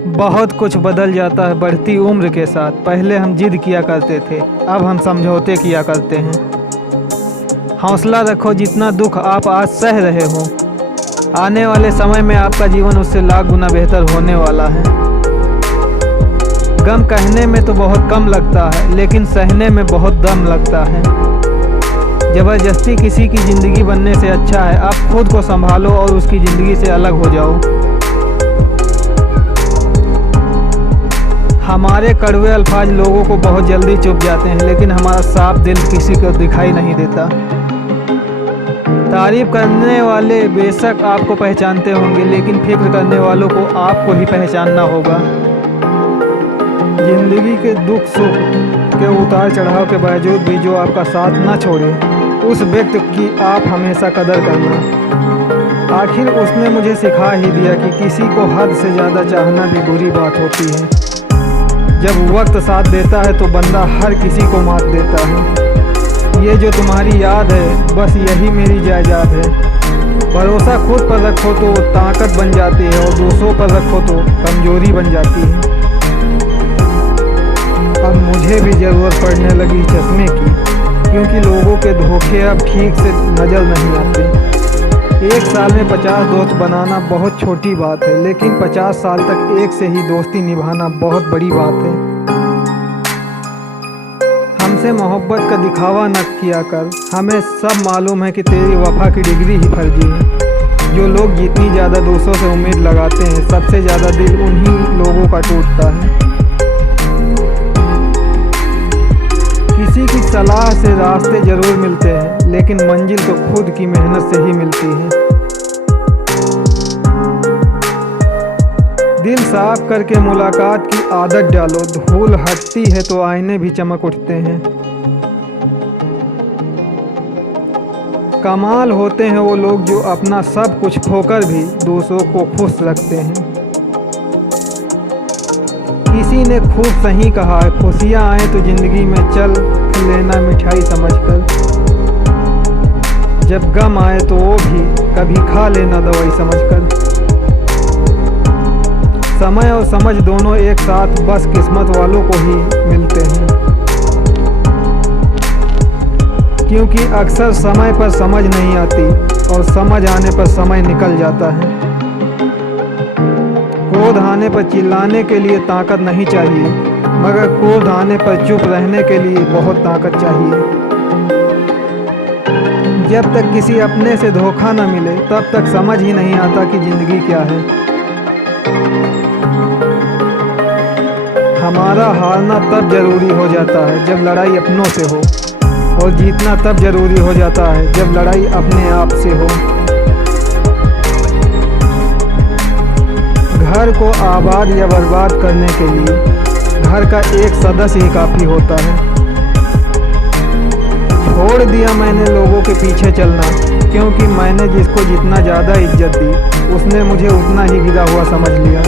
बहुत कुछ बदल जाता है बढ़ती उम्र के साथ। पहले हम जिद किया करते थे, अब हम समझौते किया करते हैं। हौसला रखो, जितना दुख आप आज सह रहे हो, आने वाले समय में आपका जीवन उससे लाख गुना बेहतर होने वाला है। गम कहने में तो बहुत कम लगता है, लेकिन सहने में बहुत दम लगता है। ज़बरदस्ती किसी की ज़िंदगी बनने से अच्छा है आप खुद को संभालो और उसकी ज़िंदगी से अलग हो जाओ। हमारे कड़वे अल्फाज लोगों को बहुत जल्दी चुभ जाते हैं, लेकिन हमारा साफ दिल किसी को दिखाई नहीं देता। तारीफ करने वाले बेशक आपको पहचानते होंगे, लेकिन फिक्र करने वालों को आपको ही पहचानना होगा। ज़िंदगी के दुख सुख के उतार चढ़ाव के बावजूद भी जो आपका साथ ना छोड़े, उस व्यक्ति की आप हमेशा कदर करना। आखिर उसने मुझे सिखा ही दिया कि किसी को हद से ज़्यादा चाहना भी बुरी बात होती है। जब वक्त साथ देता है तो बंदा हर किसी को मात देता है। ये जो तुम्हारी याद है, बस यही मेरी जायदाद है। भरोसा खुद पर रखो तो ताकत बन जाती है, और दूसरों पर रखो तो कमजोरी बन जाती है। अब मुझे भी ज़रूरत पड़ने लगी चश्मे की, क्योंकि लोगों के धोखे अब ठीक से नज़र नहीं आते। एक साल में 50 दोस्त बनाना बहुत छोटी बात है, लेकिन 50 साल तक एक से ही दोस्ती निभाना बहुत बड़ी बात है। हमसे मोहब्बत का दिखावा न किया कर, हमें सब मालूम है कि तेरी वफा की डिग्री ही फर्जी है। जो लोग जितनी ज़्यादा दूसरों से उम्मीद लगाते हैं, सबसे ज़्यादा दिल उन्हीं लोगों का टूटता है। किसी की सलाह से रास्ते ज़रूर मिलते हैं, लेकिन मंजिल तो खुद की मेहनत से ही मिलती है। दिल साफ करके मुलाकात की आदत डालो, धूल हटती है तो आईने भी चमक उठते हैं। कमाल होते हैं वो लोग जो अपना सब कुछ खोकर भी दूसरों को खुश रखते हैं। किसी ने खूब सही कहा है, खुशियाँ आए तो ज़िंदगी में चल लेना मिठाई समझकर, जब गम आए तो वो भी कभी खा लेना दवाई समझकर। समय और समझ दोनों एक साथ बस किस्मत वालों को ही मिलते हैं, क्योंकि अक्सर समय पर समझ नहीं आती और समझ आने पर समय निकल जाता है। क्रोध आने पर चिल्लाने के लिए ताकत नहीं चाहिए, मगर क्रोध आने पर चुप रहने के लिए बहुत ताकत चाहिए। जब तक किसी अपने से धोखा न मिले, तब तक समझ ही नहीं आता कि ज़िंदगी क्या है। हमारा हारना तब जरूरी हो जाता है जब लड़ाई अपनों से हो, और जीतना तब जरूरी हो जाता है जब लड़ाई अपने आप से हो। घर को आबाद या बर्बाद करने के लिए घर का एक सदस्य ही काफ़ी होता है। छोड़ दिया मैंने लोगों के पीछे चलना, क्योंकि मैंने जिसको जितना ज़्यादा इज्जत दी, उसने मुझे उतना ही गिरा हुआ समझ लिया।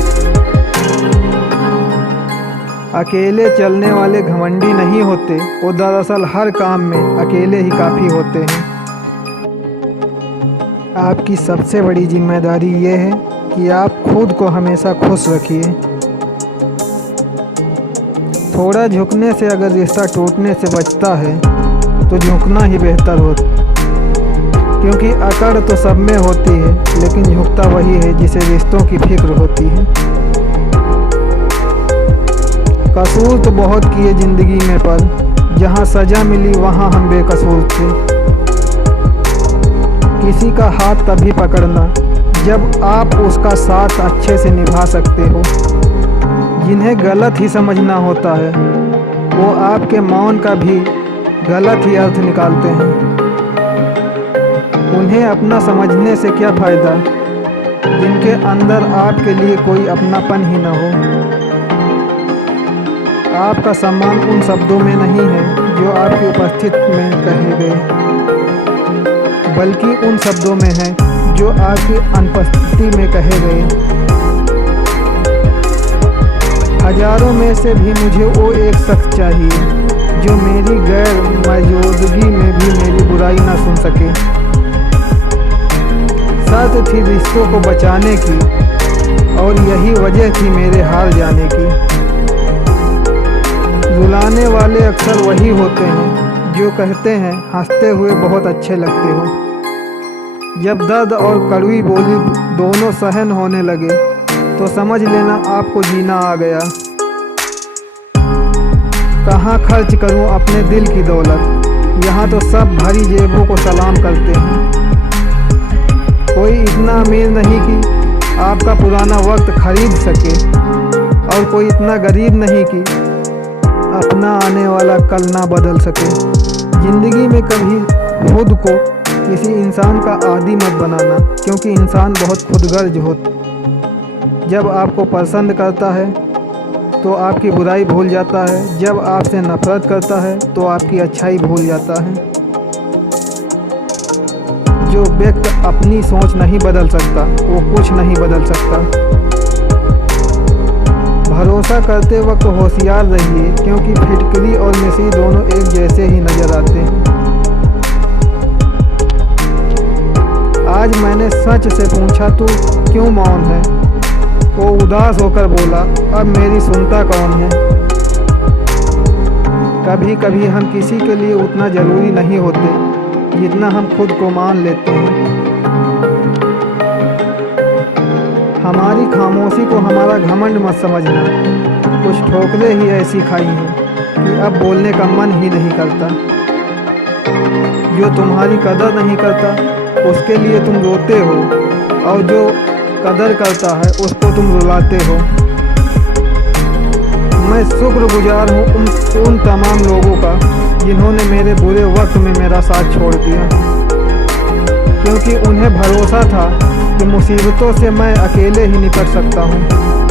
अकेले चलने वाले घमंडी नहीं होते, वो दरअसल हर काम में अकेले ही काफ़ी होते हैं। आपकी सबसे बड़ी जिम्मेदारी ये है कि आप खुद को हमेशा खुश रखिए। थोड़ा झुकने से अगर रिश्ता टूटने से बचता है तो झुकना ही बेहतर हो, क्योंकि अकड़ तो सब में होती है, लेकिन झुकता वही है जिसे रिश्तों की फिक्र होती है। कसूर तो बहुत किए ज़िंदगी में, पर जहाँ सज़ा मिली वहाँ हम बेकसूर थे। किसी का हाथ तभी पकड़ना जब आप उसका साथ अच्छे से निभा सकते हो। जिन्हें गलत ही समझना होता है, वो आपके मौन का भी गलत ही अर्थ निकालते हैं। उन्हें अपना समझने से क्या फ़ायदा, जिनके अंदर आपके लिए कोई अपनापन ही न हो। आपका सम्मान उन शब्दों में नहीं है जो आपकी उपस्थिति में कहे गए, बल्कि उन शब्दों में है जो आपकी अनुपस्थिति में कहे गए। हजारों में से भी मुझे वो एक शख्स चाहिए जो मेरी गैर मौजूदगी में भी मेरी बुराई ना सुन सके। शर्त थी रिश्तों को बचाने की, और यही वजह थी मेरे हार जाने की। रुलाने वाले अक्सर वही होते हैं जो कहते हैं हंसते हुए बहुत अच्छे लगते हो। जब दर्द और कड़वी बोली दोनों सहन होने लगे तो समझ लेना आपको जीना आ गया। कहाँ खर्च करूं अपने दिल की दौलत, यहाँ तो सब भरी जेबों को सलाम करते हैं। कोई इतना अमीर नहीं कि आपका पुराना वक्त खरीद सके, और कोई इतना गरीब नहीं कि अपना आने वाला कल ना बदल सके। ज़िंदगी में कभी खुद को किसी इंसान का आदी मत बनाना, क्योंकि इंसान बहुत खुदगर्ज होता है। जब आपको पसंद करता है तो आपकी बुराई भूल जाता है, जब आपसे नफरत करता है तो आपकी अच्छाई भूल जाता है। जो व्यक्ति अपनी सोच नहीं बदल सकता वो कुछ नहीं बदल सकता। भरोसा करते वक्त होशियार रहिए, क्योंकि फिटकरी और मिस्री दोनों एक जैसे ही नजर आते हैं। आज मैंने सच से पूछा तू क्यों मौन है? वो उदास होकर बोला, अब मेरी सुनता कौन है? कभी कभी हम किसी के लिए उतना ज़रूरी नहीं होते जितना हम खुद को मान लेते हैं। हमारी खामोशी को हमारा घमंड मत समझना। कुछ ठोकरें ही ऐसी खाई हैं कि अब बोलने का मन ही नहीं करता। जो तुम्हारी कदर नहीं करता उसके लिए तुम रोते हो, और जो कदर करता है उसको तुम रुलाते हो। मैं शुक्रगुजार हूँ उन तमाम लोगों का जिन्होंने मेरे बुरे वक्त में मेरा साथ छोड़ दिया, क्योंकि उन्हें भरोसा था कि मुसीबतों से मैं अकेले ही निपट सकता हूँ।